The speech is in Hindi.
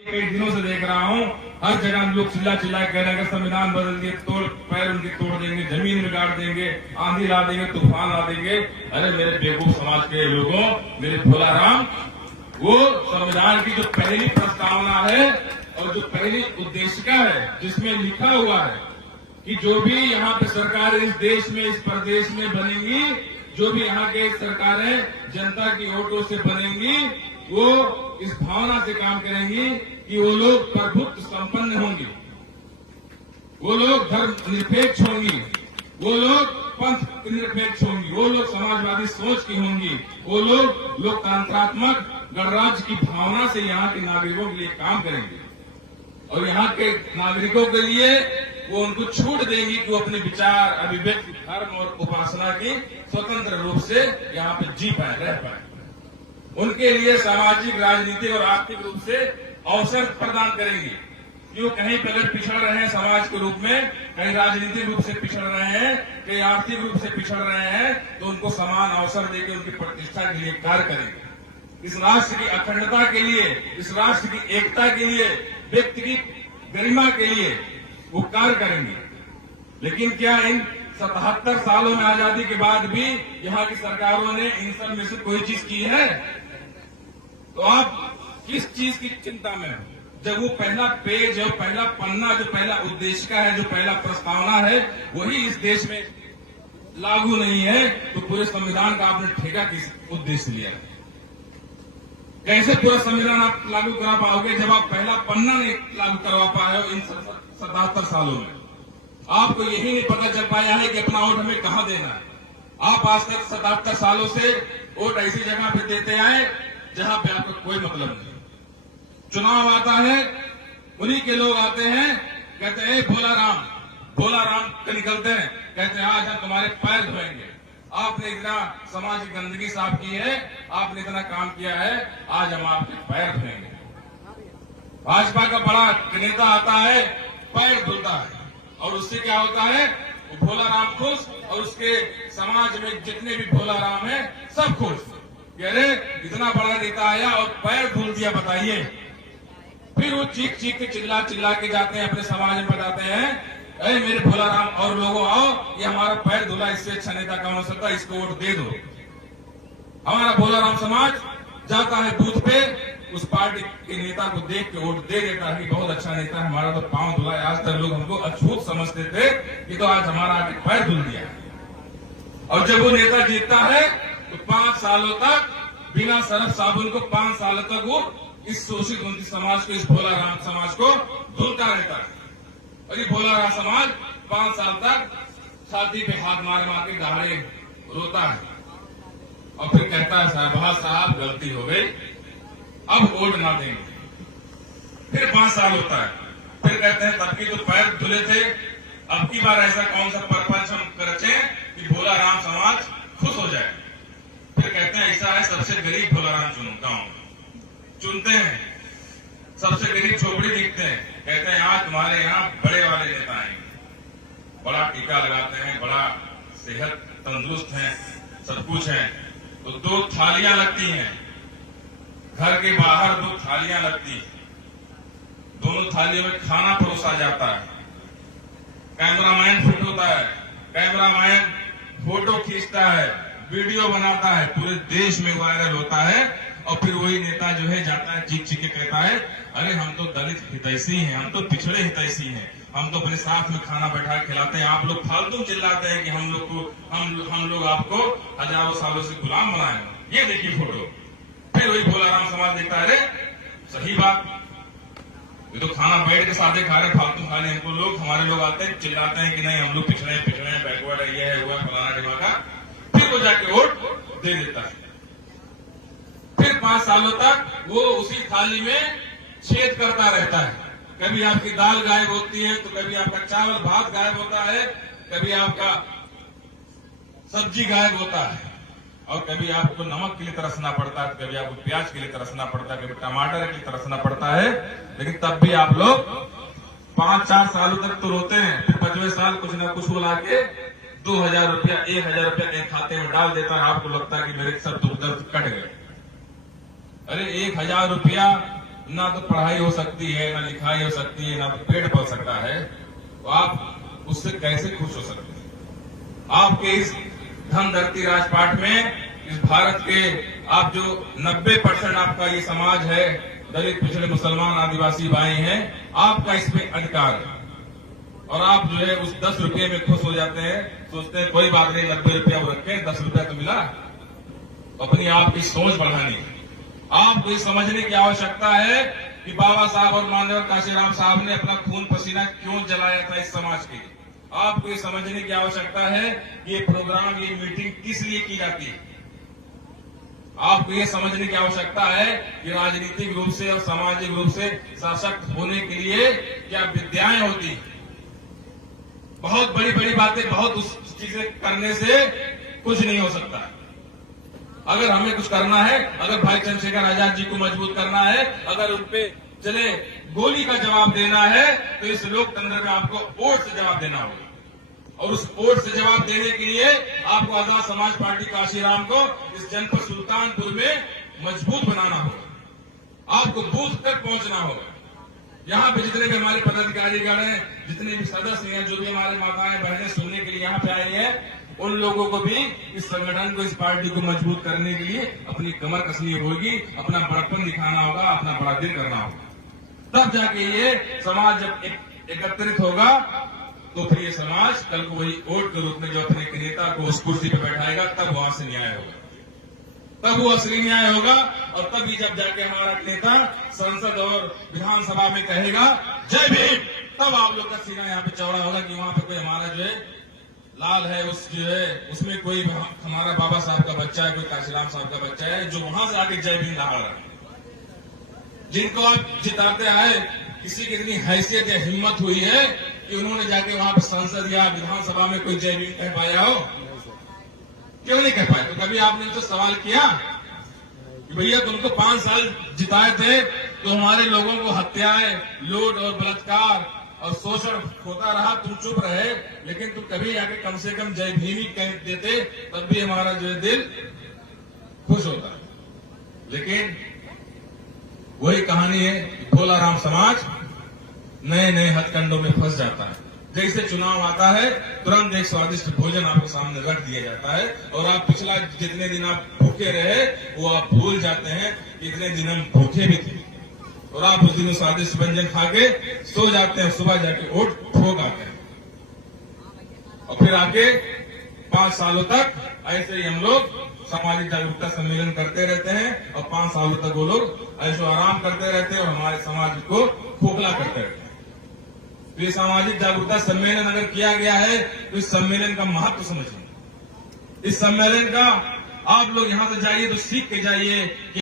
कई दिनों से देख रहा हूँ, हर जगह लोग चिल्ला चिल्ला कह रहे हैं संविधान बदल दिए, तोड़ पैर उनके तोड़ देंगे, जमीन बिगाड़ देंगे, आंधी ला देंगे, तूफान ला देंगे। अरे मेरे बेवकूफ समाज के लोगों, मेरे भोला राम, वो संविधान की जो पहली प्रस्तावना है और जो पहली उद्देशिका है, जिसमें लिखा हुआ है कि जो भी यहाँ पे सरकार इस देश में, इस प्रदेश में बनेंगी, जो भी यहाँ के सरकारें जनता की वोटों से बनेंगी, वो इस भावना से काम करेंगी कि वो लोग प्रभुत्व संपन्न होंगी, वो लोग धर्म निरपेक्ष होंगी, वो लोग पंथ निरपेक्ष होंगी, वो लोग समाजवादी सोच की होंगी, वो लोग लोकतंत्रात्मक गणराज्य की भावना से यहाँ के नागरिकों के लिए काम करेंगे और यहाँ के नागरिकों के लिए वो उनको छूट देंगी कि वो अपने विचार, अभिव्यक्ति, धर्म और उपासना की स्वतंत्र रूप से यहाँ पे जी पाए, रह पाए। उनके लिए सामाजिक, राजनीतिक और आर्थिक रूप से अवसर प्रदान करेंगी कि वो कहीं पर अगर पिछड़ रहे हैं समाज के रूप में, कहीं राजनीतिक रूप से पिछड़ रहे हैं, कहीं आर्थिक रूप से पिछड़ रहे हैं, तो उनको समान अवसर देकर उनकी प्रतिष्ठा के लिए कार्य करेंगे। इस राष्ट्र की अखंडता के लिए, इस राष्ट्र की एकता के लिए, व्यक्ति की गरिमा के लिए वो कार्य करेंगे। लेकिन क्या इन 77 सालों में आजादी के बाद भी यहाँ की सरकारों ने इन सब में से कोई चीज की है? तो आप किस चीज की चिंता में हो? जब वो पहला पेज है, पहला पन्ना, जो पहला उद्देशिका है, जो पहला प्रस्तावना है, वही इस देश में लागू नहीं है, तो पूरे संविधान का आपने ठेका किस उद्देश्य लिया? कैसे पूरा संविधान आप लागू करा पाओगे जब आप पहला पन्ना नहीं लागू करवा पाए हो इन 77 सालों में? आपको यही नहीं पता चल पाया है कि अपना वोट हमें कहाँ देना है। आप आज तक 77 सालों से वोट ऐसी जगह पे देते आए जहां पे आपका कोई मतलब नहीं। चुनाव आता है, उन्हीं के लोग आते हैं, कहते हैं भोला राम के निकलते हैं, कहते हैं आज हम तुम्हारे पैर धोएंगे, आपने इतना समाज की गंदगी साफ की है, आपने इतना काम किया है, आज हम आपके पैर धोएंगे। भाजपा का बड़ा नेता आता है, पैर धुलता है और उससे क्या होता है? वो भोला राम खुश और उसके समाज में जितने भी भोला राम है सब खुश। अरे इतना बड़ा नेता आया और पैर धुल दिया, बताइए। फिर वो चीख चीख के चिल्ला चिल्ला के जाते हैं, अपने समाज में बताते हैं, अरे मेरे भोला राम और लोगों आओ, ये हमारा पैर धुला, इससे अच्छा नेता कौन हो सकता है, इसको वोट दे दो। हमारा भोला राम समाज जाता है बूथ पे, उस पार्टी के नेता को देख के वोट दे देता है कि बहुत अच्छा नेता है, हमारा तो पांव धुला है। आज तक लोग हमको अछूत समझते थे कि तो आज हमारा आके पैर धुल दिया। और जब वो नेता जीतता है तो 5 सालों तक बिना सरफ साबुन को 5 सालों तक वो इस शोषित उनकी समाज को, इस भोला राम समाज को धुलता रहता है। और ये भोला राम समाज 5 साल तक छाती पे हाथ मार मार के दहाड़े रोता है और फिर कहता है साहब गलती हो गई, अब वोट ना देंगे। फिर 5 साल होता है, फिर कहते हैं तब की तो पैर धुले थे, अब की बार ऐसा कौन सा परपंच हम करते कि भोला राम समाज खुश हो जाए। फिर कहते हैं ऐसा है सबसे गरीब भोला राम चुनते हैं, सबसे गरीब झोपड़ी दिखते हैं, कहते हैं आज तुम्हारे यहाँ बड़े वाले नेता आएंगे, बड़ा टीका लगाते हैं, बड़ा सेहत तंदुरुस्त है, सब कुछ है। तो 2 थालियां लगती हैं, घर के बाहर 2 थालियां लगती हैं, दोनों थालियों में खाना परोसा जाता है, कैमरामैन फिट होता है, कैमरामैन फोटो खींचता है, वीडियो बनाता है, पूरे देश में वायरल होता है। और फिर वही नेता जो है जाता है चीख चीख के कहता है, अरे हम तो दलित हितैषी हैं, हम तो पिछड़े हितैषी हैं, हम तो अपने साथ में खाना बैठा खिलाते हैं, आप लोग फालतू चिल्लाते हैं कि हम लोग आपको हजारों सालों से गुलाम बनाए। ये देखिए फोटो। फिर वही भोला राम समाज देखता है, अरे सही बात, ये तो खाना बैठ के साथे खा रहे, फालतू खा रहे, हमको लोग, हमारे लोग आते हैं चिल्लाते हैं कि नहीं हम लोग पिछड़े हैं, बैकवर्ड है, ये है हुआ फलाना ढिमाका। फिर वो जाके वोट दे देता है। फिर 5 सालों तक वो उसी थाली में छेद करता रहता है, कभी आपकी दाल गायब होती है, तो कभी आपका चावल भात गायब होता है, कभी आपका सब्जी गायब होता है, और कभी आपको नमक के लिए तरसना पड़ता है, कभी आपको प्याज के लिए तरसना पड़ता है, कभी टमाटर के लिए तरसना पड़ता है। लेकिन तब भी आप लोग 5-4 सालों तक तो रोते हैं, फिर 5वें साल कुछ ना कुछ बुला के 2000 रुपया 1000 रुपया एक खाते में डाल देता है, आपको लगता है कि मेरे सब दुख दर्द कट गए। अरे 1000 रुपया ना तो पढ़ाई हो सकती है, ना लिखाई हो सकती है, ना तो पेट पल सकता है, तो आप उससे कैसे खुश हो सकते हैं? आपके इस धन धरती राजपाट में, इस भारत के आप जो 90% आपका ये समाज है, दलित पिछड़े मुसलमान आदिवासी भाई हैं, आपका इसमें अधिकार है। और आप जो है उस 10 रुपये में खुश हो जाते हैं, सोचते हैं कोई बात नहीं, 90 रुपया वो रखे, 10 रुपया तो मिला। अपनी आपकी सोच बढ़ानी, आपको ये समझने की आवश्यकता है कि बाबा साहब और माननीय काशीराम साहब ने अपना खून पसीना क्यों जलाया था इस समाज के लिए। आपको ये समझने की आवश्यकता है कि ये प्रोग्राम, ये मीटिंग किस लिए की जाती है। आपको ये समझने की आवश्यकता है कि राजनीतिक रूप से और सामाजिक रूप से सशक्त होने के लिए क्या विद्याएं होती हैं। बहुत बड़ी बड़ी बातें, बहुत उस चीजें करने से कुछ नहीं हो सकता। अगर हमें कुछ करना है, अगर भाई चंद्रशेखर आजाद जी को मजबूत करना है, अगर उन पे चले गोली का जवाब देना है, तो इस लोकतंत्र में आपको वोट से जवाब देना होगा। और उस वोट से जवाब देने के लिए आपको आजाद समाज पार्टी काशीराम को इस जनपद सुल्तानपुर में मजबूत बनाना होगा। आपको बूथ तक पहुंचना होगा। यहाँ पे जितने भी हमारे पदाधिकारीगण हैं, जितने भी सदस्य हैं, जो भी हमारे माताएं बहनें सुनने के लिए यहाँ पे आए हैं, उन लोगों को भी इस संगठन को, इस पार्टी को मजबूत करने के लिए अपनी कमर कसनी होगी, अपना बड़प्पन दिखाना होगा, अपना बड़ा दिल करना होगा। तब जाके ये समाज जब एकत्रित होगा, तो फिर ये समाज कल को वही वोट के रूप में जो अपने नेता को उस कुर्सी पे बैठाएगा, तब वहां से न्याय होगा, तब वो असली न्याय होगा। और तभी जब जाके हमारा नेता संसद और विधानसभा में कहेगा जय भीम, तब आप लोग का सीना यहाँ पे चौड़ा होगा कि वहां पे कोई हमारा जो है लाल है, उस जो है उसमें कोई हमारा बाबा साहब का बच्चा है, कोई काशीराम साहब का बच्चा है, जो वहां से आके जय भीम दहाड़ रहा है। जिनको आप जिताते आए, किसी की इतनी हैसियत या हिम्मत हुई है कि उन्होंने जाके वहां पर संसद या विधानसभा में कोई जय भीम कह पाया हो? क्यों नहीं कह पाए? तो कभी आपने तो सवाल किया कि भैया तुमको 5 साल जिताए थे, तो हमारे लोगों को हत्याएं, लूट और बलात्कार और शोषण होता रहा, तुम चुप रहे, लेकिन तुम कभी आके कम से कम जय भीम ही कह देते, तब भी हमारा जो है दिल खुश होता। लेकिन वही कहानी है कि भोलाराम समाज नए नए हथकंडों में फंस जाता है। जैसे चुनाव आता है, तुरंत एक स्वादिष्ट भोजन आपके सामने रख दिया जाता है, और आप पिछला जितने दिन आप भूखे रहे वो आप भूल जाते हैं कि इतने दिन हम भूखे भी थे, और आप उस दिन स्वादिष्ट व्यंजन खा के सो जाते हैं, सुबह जाके वोट ठोक आते हैं। और फिर आके 5 सालों तक ऐसे ही हम लोग सामाजिक जागरूकता सम्मेलन करते रहते हैं, और 5 सालों तक वो लोग ऐशो आराम करते रहते हैं और हमारे समाज को खोखला करते रहते हैं। तो ये सामाजिक जागरूकता सम्मेलन अगर किया गया है, तो इस सम्मेलन का महत्व समझिए। इस सम्मेलन का आप लोग यहां से जाइए तो सीख के जाइए कि